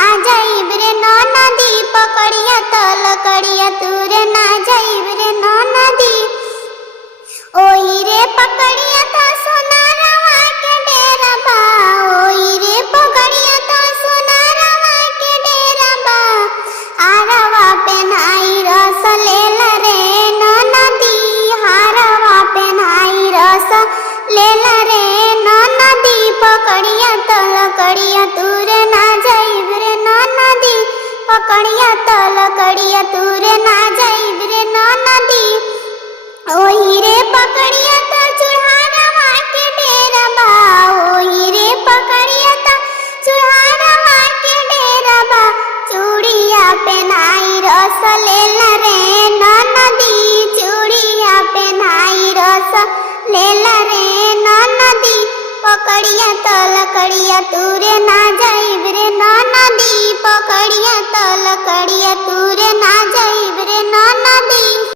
ना जाइब रे नदी, पकड़िया तल कड़िया तूरे ना जाइब रे नदी। ओही रे पकड़िया तो सोनारवा के डेरा बा, ओही रे पकड़िया तो सोनारवा के डेरा बा। हारवा पेन्हाई रस लेला रे नदी, हारवा पेन्हाई रस लेला रे नदी। पकड़िया तल कड़िया तूरे ना जाइब रे नदी, पकड़िया तल कड़िया तूरे ना जाइब रे नदी। ओही रे पकड़िया तो चुड़हारवा के डेरा बा, ओही रे पकड़िया तो चुड़हारवा के डेरा बा। चूड़िया पेन्हाई रस लेला रे नदी, चूड़िया पेन्हाई रस लेला रे नदी। पकड़िया तल कड़िया तूरे ना जाइब रे नदी, पकड़िया तल कड़िया तूरे ना जाइब रे नदी।